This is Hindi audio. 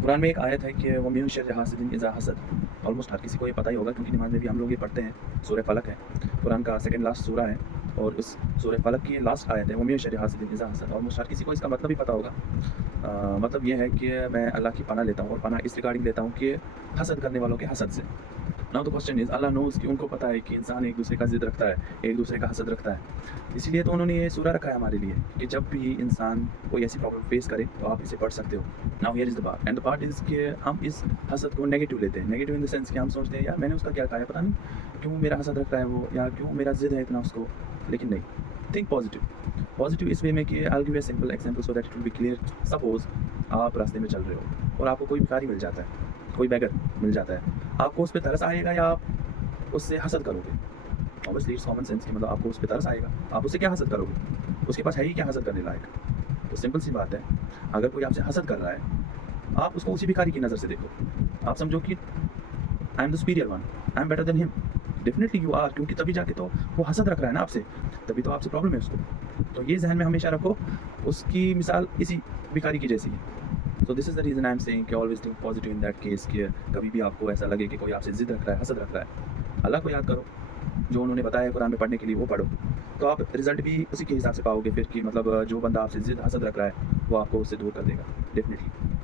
कुरान में एक आयत है कि वो मिन शर्रि हासिदिन इज़ा हसद। ऑलमोस्ट हर किसी को ये पता ही होगा क्योंकि नमाज़ में भी हम लोग ये पढ़ते हैं। सूरह फलक है, कुरान का सेकंड लास्ट सूरा है और उस सूरह फलक की लास्ट आयत है वो मिन शर्रि हासिदिन इज़ा हसद। ऑलमोस्ट हर किसी को इसका मतलब भी पता होगा। मतलब ये है कि मैं अल्लाह की पनाह लेता हूँ और पनाह इस रिगार्डिंग लेता हूँ कि हसद करने वालों के हसद से। नाउ द क्वेश्चन इज़ अल्लाह नोज़ कि उनको पता है कि इंसान एक दूसरे का ज़िद रखता है, एक दूसरे का हसद रखता है। इसीलिए तो उन्होंने ये सूरा रखा है हमारे लिए कि जब भी इंसान कोई ऐसी प्रॉब्लम फेस करे तो आप इसे पढ़ सकते हो। Now here is the part and the part is कि हम इस हसद को नेगेटिव लेते हैं। नेगेटिव इन द सेंस कि हम सोचते हैं यार मैंने उसका क्या कहा है, पता नहीं क्यों मेरा हसद रख रहा है वो, या क्यों मेरा ज़िद है इतना उसको। लेकिन नहीं, थिंक पॉजिटिव। पॉजिटिव इस वे में कि I will give you a simple example so that it will be clear. Suppose आप रास्ते में चल रहे हो और आपको कोई भिखारी मिल जाता है, कोई बेगर मिल जाता है। आपको उस पे तरस आएगा या आप उससे हसद करोगे? ऑब्वियसली इट्स कॉमन सेंस कि मतलब आपको उस पे तरस आएगा, आप उससे क्या हसद करोगे? उसके पास है ही क्या हसद करने लायक? तो सिंपल सी बात है, अगर कोई आपसे हसद कर रहा है, आप उसको उसी भिखारी की नज़र से देखो। आप समझो कि I am the superior one, I am better than him. Definitely you are, क्योंकि तभी जाके तो वो हसद रख रहा है ना आपसे, तभी तो आपसे प्रॉब्लम है उसको। तो ये ज़हन में हमेशा रखो, उसकी मिसाल इसी भिखारी की जैसी है। So this is the reason I am saying कि always think positive in that case कि कभी भी आपको ऐसा लगे कि कोई आपसे ज़िद रख रहा है, हसद रख रहा है, अल्लाह को याद करो। जो उन्होंने बताया है कुरान में पढ़ने के लिए वो पढ़ो, तो आप रिज़ल्ट भी उसी के हिसाब से पाओगे फिर कि मतलब जो बंदा आपसे ज़िद हसद रख रहा है, वो आपको उससे दूर कर देगा, डेफ़िनिटली।